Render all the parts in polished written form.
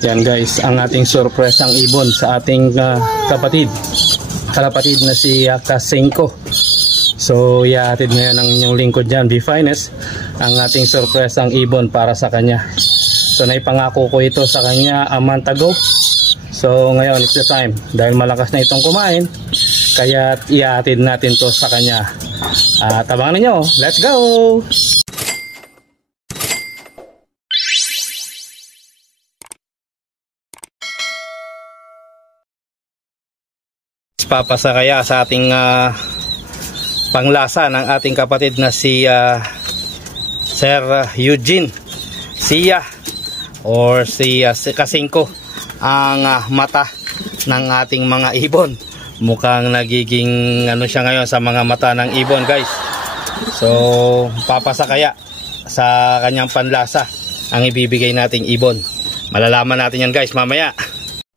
Yan guys, ang ating surpresang ibon sa ating kalapatid na si Kasingko. So ihatid ngayon ang inyong lingkod dyan, Be Finest, ang ating surpresang ibon para sa kanya. So naipangako ko ito sa kanya a month ago. So ngayon it's the time, dahil malakas na itong kumain, kaya ihatid natin to sa kanya. Tabangan ninyo, let's go! Papasakaya sa ating panglasa ng ating kapatid na si Sir Eugene Sia or si Kasingko ang mata ng ating mga ibon. Mukhang nagiging ano siya ngayon sa mga mata ng ibon guys. So papasakaya sa kanyang panlasa ang ibibigay nating ibon. Malalaman natin yan guys mamaya.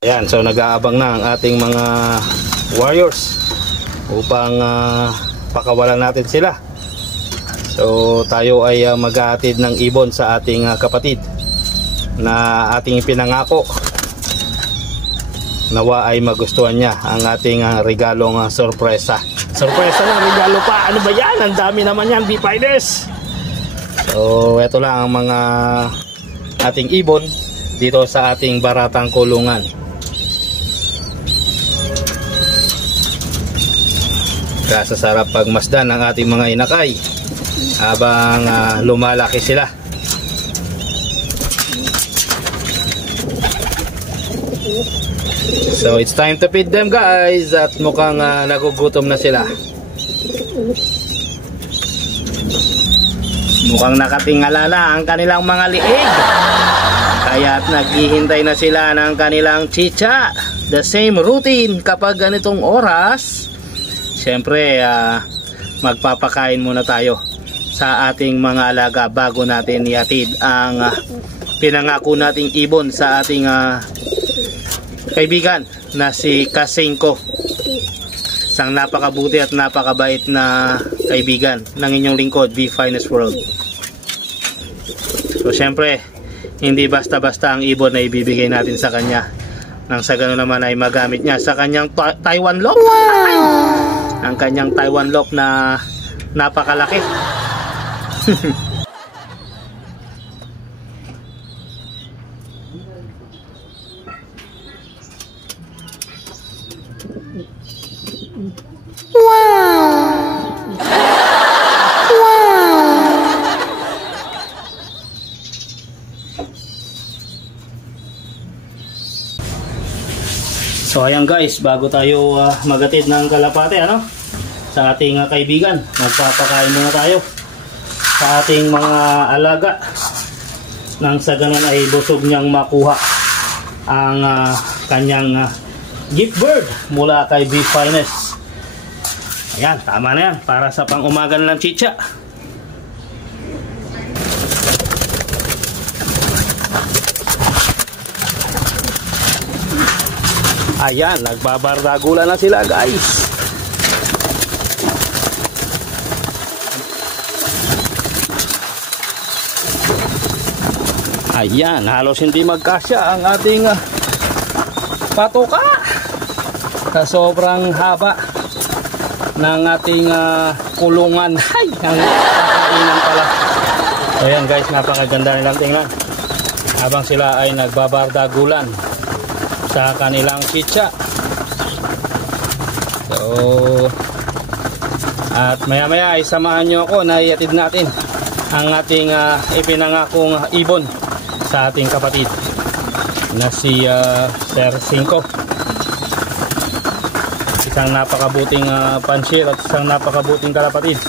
Ayan, so nag-aabang na ang ating mga warriors upang pakawalan natin sila. So tayo ay maghahatid ng ibon sa ating kapatid na ating pinangako. Nawa ay magustuhan niya ang ating regalong sorpresa. Sorpresa lang, regalo pa. Ano ba yan? Ang dami naman yan, Be Finest. So eto lang ang mga ating ibon dito sa ating baratang kulungan. Kasasarap pagmasdan ng ating mga inakay habang lumalaki sila. So it's time to feed them guys, at mukhang nagugutom na sila. Mukhang nakatingala na ang kanilang mga liig, kaya't naghihintay na sila ng kanilang chicha. The same routine kapag ganitong oras. Siyempre, magpapakain muna tayo sa ating mga alaga bago natin ihatid ang pinangako nating ibon sa ating kaibigan na si Kasingko. Isang napakabuti at napakabait na kaibigan ng inyong lingkod, Be Finest World. So, siyempre, hindi basta-basta ang ibon na ibibigay natin sa kanya. Nang sa gano'n naman ay magamit niya sa kanyang Taiwan Lock. Ang kanyang Taiwan Lock na napakalaki. So ayan guys, bago tayo magatid ng kalapate sa ating kaibigan, magpapakain muna tayo sa ating mga alaga nang sa ganun ay busog niyang makuha ang kanyang gift bird mula kay Be Finest. Ayan, tama na yan para sa pang-umaga ng chicha. Ayan, nagbabardagulan na sila guys. Ayan, halos hindi magkasya ang ating patoka sa sobrang haba ng ating kulungan. Ay, ang kakainan pala. So ayan guys, napakaganda nilang tingnan habang sila ay nagbabardagulan sa kanilang chicha. So at maya maya ay samahan nyo ako na ihatid natin ang ating ipinangakong ibon sa ating kapatid na si Sir Kasingko. Isang napakabuting pansyel at isang napakabuting kalapatid.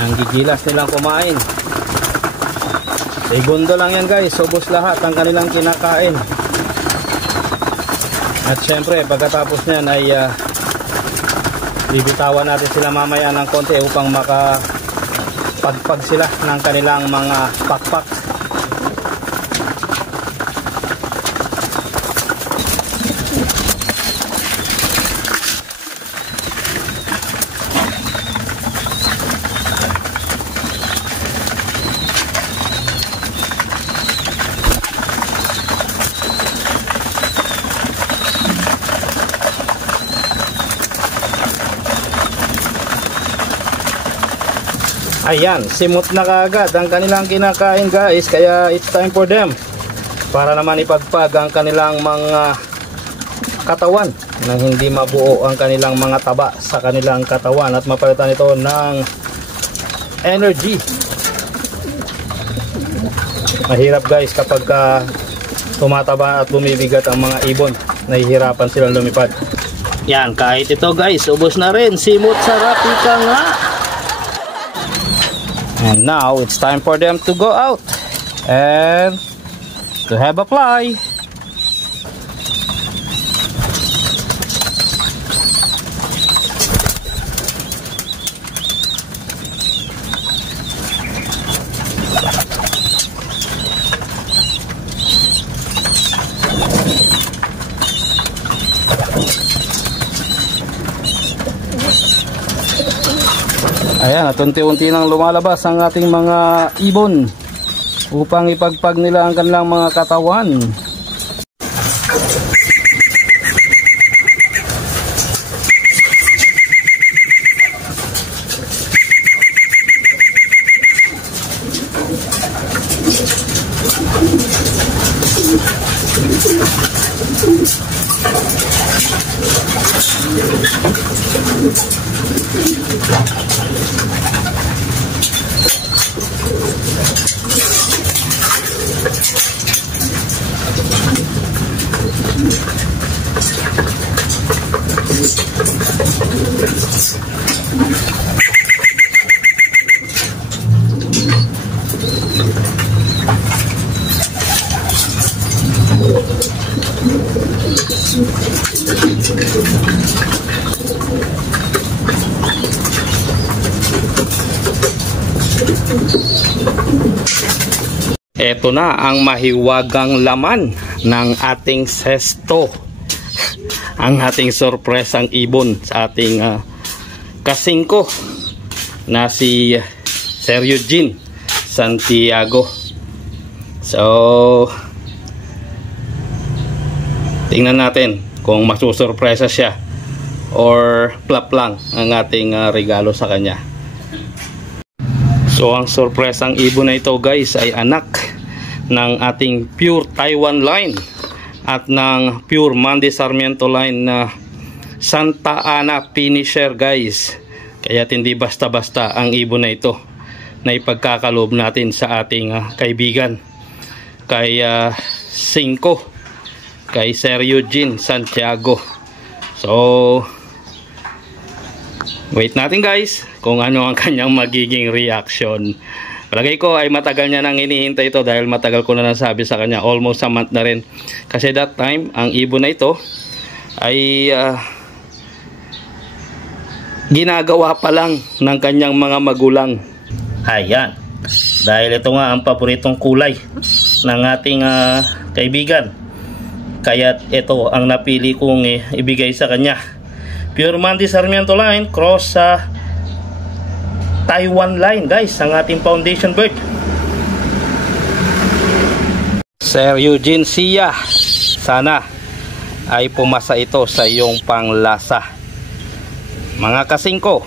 Ang gigilas nilang kumain. Segundo lang yan guys, ubos lahat ang kanilang kinakain. At syempre pagkatapos nyan ay bibitawan natin sila mamaya ng konti upang makapagpag sila ng kanilang mga pakpak. Ayan, simot na kaagad ang kanilang kinakain guys, kaya it's time for them para naman ipagpag ang kanilang mga katawan na hindi mabuo ang kanilang mga taba sa kanilang katawan at mapalitan ito ng energy. Mahirap guys kapag tumataba at bumibigat ang mga ibon, nahihirapan silang lumipad. Yan, kahit ito guys, ubos na rin, simot sarap ika nga. And now it's time for them to go out and to have a fly. Ayan, at unti-unti nang lumalabas ang ating mga ibon upang ipagpag nila ang kanilang mga katawan. Ito na ang mahiwagang laman ng ating sesto. Ang ating sorpresang ibon sa ating kasingko na si Sir Eugene Santiago. So tingnan natin kung masusurpresa siya or plap lang ang ating regalo sa kanya. So ang sorpresang ibon na ito guys ay anak ng ating pure Taiwan line at ng pure Mandy Sarmiento line na Santa Ana finisher guys. Kaya hindi basta-basta ang ibon na ito na ipagkakaloob natin sa ating kaibigan kay Cinco, kay Sir Eugene Santiago. So wait natin guys kung ano ang kanyang magiging reaction. Palagay ko ay matagal niya nang hinihintay ito dahil matagal ko na nasabi sa kanya, almost a month na rin. Kasi that time, ang ibon na ito ay ginagawa pa lang ng kanyang mga magulang. Ayan. Dahil ito nga ang paboritong kulay ng ating kaibigan. Kaya ito ang napili kong ibigay sa kanya. Pure Mandy Sarmiento line, cross sa Taiwan line guys, ang ating foundation bird. Sir Eugene Sia, sana ay pumasa ito sa iyong panglasa. Mga kasingko,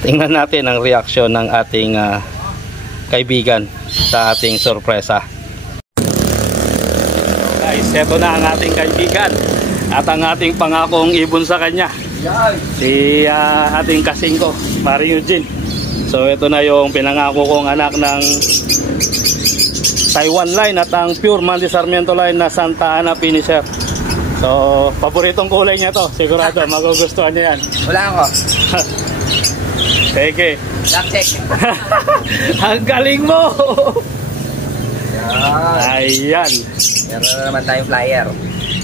tingnan natin ang reaksyon ng ating kaibigan sa ating sorpresa. Guys, ito na ang ating kaibigan at ang ating pangakong ibon sa kanya. Si ating kasingko, Mario Eugene. So ito na yung pinangako kong anak ng Taiwan line at ang pure Mandy Sarmiento line na Santa Ana finisher. So paboritong kulay niya to, sigurado magugustuhan niya yan. Wala ako. Teke. Black check. Ang galing mo. Yan. Ayan. Meron na naman tayong flyer.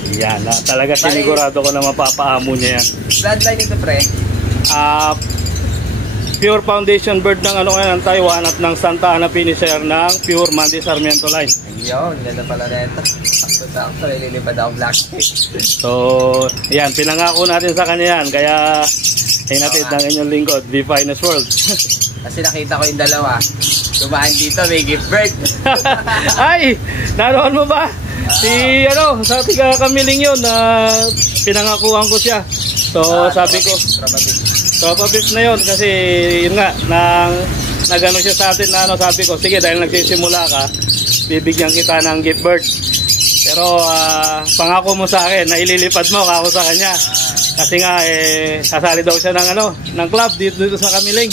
Yan, talaga sinigurado ko na mapapaamo niya yan. Bloodline ito pre? Pure foundation bird ng ano ng Taiwan at ng Santa Ana finisher ng pure Mandy Sarmiento line. Ayun, ganda pala na ito. Sakto, ililipad ako black check. So, yan, pinangako natin sa kanya yan. Kaya, hinatid ng inyong lingkod, The Finest World. Kasi nakita ko yung dalawa. Tumahan dito, may gift bird. Ay, naroon mo ba? Si sa tiga kamiling yun na pinangakuhan ko siya. So sabi ko, Tropa Beef na yun kasi yun nga, nagano siya sa atin na ano, sabi ko, sige dahil nagsisimula ka, bibigyan kita ng gift bird. Pero pangako mo sa akin na ililipad mo ako sa kanya. Kasi nga sasali daw siya ng ano, ng club dito sa Kamiling.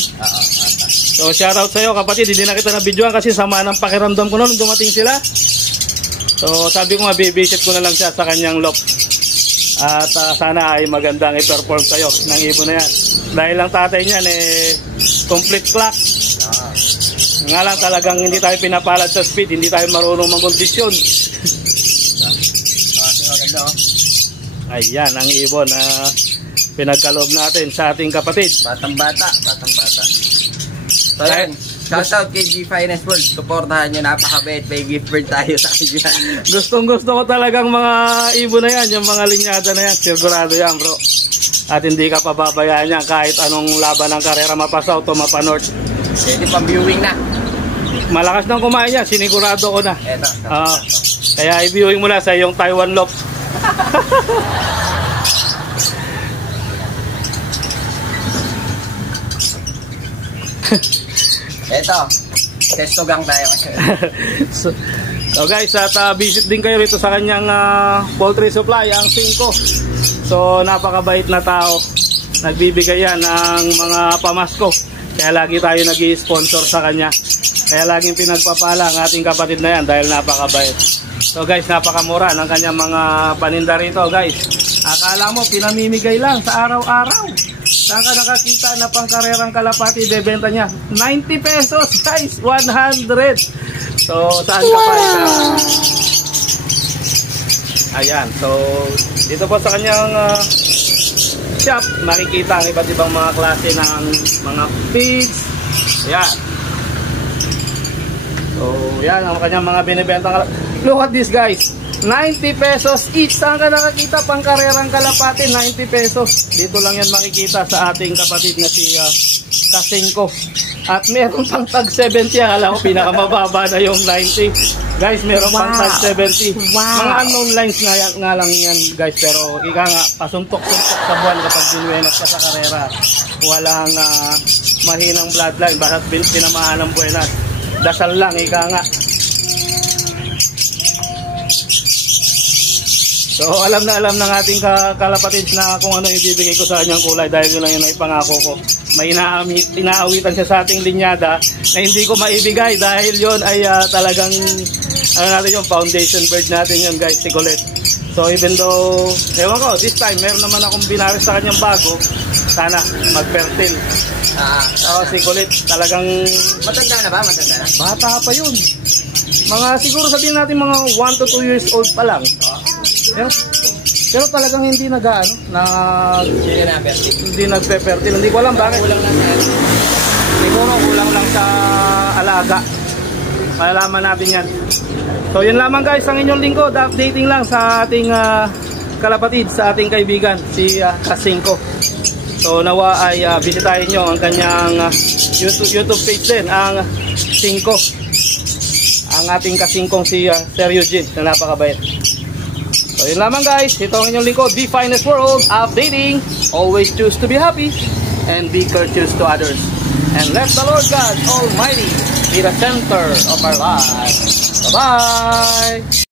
So shoutout sa iyo kapatid, hindi na kita na-videoan kasi sama ng pakiramdam ko noon dumating sila. So sabi ko nga bibisit ko na lang siya sa kanyang loft. At sana ay magandang i-perform sa'yo ng ibon na yan. Dahil ang tatay niyan complete clock. Nga lang talagang hindi tayo pinapalad sa speed, hindi tayo marunong mag-kondisyon. Ayan ang ibon na pinagkaloob natin sa ating kapatid. Batang-bata. So yan, shoutout kay G Finest World. Supportahan nyo, napakabait. May gift bird tayo sa kanya. Gustong-gusto ko talagang mga ibon na yan, yung mga linyada na yan. Sigurado yan bro. At hindi ka pababayaan yan kahit anong laban ng karera, mapa-south o mapa-north. Pwede pang viewing na. Malakas nang kumain yan, sinigurado ko na. Eto. Kaya i-viewing mo na sa iyong Taiwan loft. Eto, testogang tayo. So guys, at visit din kayo rito sa kanyang poultry supply, ang 5. So napakabait na tao. Nagbibigay yan ng mga pamasko. Kaya lagi tayo nag-i-sponsor sa kanya. Kaya laging pinagpapala ang ating kapatid na yan dahil napakabait. So guys, napakamura ng kanyang mga paninda rito guys. Akala mo pinamimigay lang sa araw-araw. Saan ka nakakita na pangkarerang kalapati bebenta niya? 90 pesos guys, 100. So saan ka pa? Ayan, so dito po sa kanyang shop, makikita ang iba't ibang mga klase ng mga feeds. Ayan. So yan ang kanyang mga binibenta. Look at this guys, 90 pesos each. Saan ka nakakita pang karerang kalapati? 90 pesos. Dito lang yan makikita sa ating kapatid na si Kasingko. At meron pang tag 70. Alam ko pinakamababa na yung 90. Guys, meron pang tag 70. Mga unknown lines nga lang yan guys. Pero ika nga, pasuntok-suntok sa buwan kapag binuenos ka sa karera. Walang mahinang bloodline. Basta't pinamahan ng buenas. Dasal lang, ika nga. So alam na alam ng ating kalapatids na kung ano ibibigay ko sa kanyang kulay dahil yun lang yung naipangako ko. May inaawitan siya sa ating linyada na hindi ko maibigay dahil yun ay talagang ano natin yung foundation bird natin yun guys, si Colette. So even though, ewan ko, this time meron naman akong binaris sa kanyang bago, sana mag-fertile. Si Colette talagang Matanda na ba? Matanda na? bata pa yun. Mga siguro sabihin natin mga 1 to 2 years old pa lang. Pero talagang hindi hindi nagpe-fertile. Hindi ko alam bakit. Siguro kulang lang sa alaga. Malalaman natin yan. So yun lamang guys ang inyong lingkod. Updating lang sa ating kalapatid, sa ating kaibigan si Kasingko. So nawa ay bisitahin nyo ang kanyang YouTube page din, ang 5. Ang ating Kasingkong si Sir Eugene na napakabait. So yun lamang guys, ito ang inyong lingkod, The Finest World, updating. Always choose to be happy and be courteous to others. And let the Lord God Almighty be the center of our lives. Bye-bye!